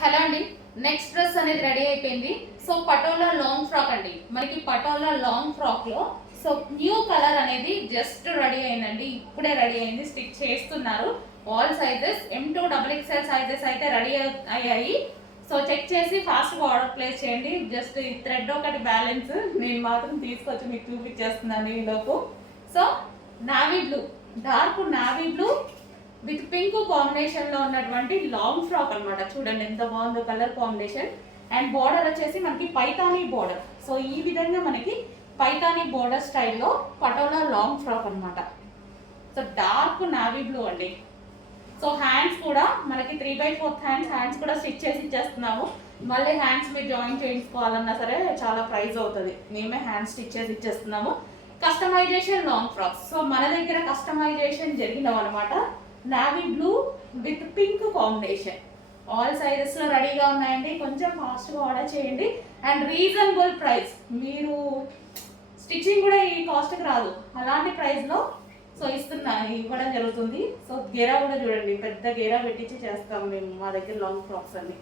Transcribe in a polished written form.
Hello అండి, next dress అనేది ready అయిపోయింది. సో పటోలా లాంగ్ ఫ్రాక్ అండి. మనకి పటోలా లాంగ్ ఫ్రాక్ లో సో న్యూ కలర్ అనేది జస్ట్ రెడీ అయిందండి. ఇప్పుడే రెడీ అయింది, స్టిచ్ చేస్తున్నారు. All sizes M2 XXL sizes అయితే రెడీ అయ్యాయి. సో చెక్ చేసి ఫాస్ట్గా ఆర్డర్ ప్లేస్ చేయండి. జస్ట్ ఈ థ్రెడ్ ఒకటి బ్యాలెన్స్, నేను మాత్రం తీసుకొచ్చి మీకు చూపించేస్తున్నాను ఈలోపు. So navy blue, dark navy blue with pink combination లో ఉన్నటువంటి లాంగ్ ఫ్రాక్ అన్నమాట. చూడండి ఎంత బాగుందో కలర్ కాంబినేషన్. అండ్ బోర్డర్ వచ్చేసి మనకి పైతానీ బోర్డర్. సో ఈ విధంగా మనకి పైతానీ బోర్డర్ స్టైల్లో పటోలా లాంగ్ ఫ్రాక్ అన్నమాట. సో డార్క్ నావీ బ్లూ అండి. సో హ్యాండ్స్ కూడా మనకి 3/4 హ్యాండ్స్ కూడా స్టిచ్ చేసి ఇచ్చేస్తున్నాము. మళ్ళీ హ్యాండ్స్ మీరు జాయిన్ చేయించుకోవాలన్నా సరే చాలా ప్రైస్ అవుతుంది. మేమే హ్యాండ్స్ స్టిచ్ చేసి ఇచ్చేస్తున్నాము. Customization long frocks. సో మన దగ్గర కస్టమైజేషన్ జరిగినాం అనమాట. Navy blue with pink combination. All సైజెస్లో రెడీగా ఉన్నాయండి. కొంచెం ఫాస్ట్గా ఆర్డర్ చేయండి. అండ్ రీజనబుల్ ప్రైస్, మీరు స్టిచ్చింగ్ కూడా ఈ కాస్ట్కి రాదు, అలాంటి ప్రైస్లో సో ఇవ్వడం జరుగుతుంది. సో గేరా కూడా చూడండి, పెద్ద గేరా పెట్టించి చేస్తాం మేము మా దగ్గర లాంగ్ ఫ్రాక్స్ అన్ని.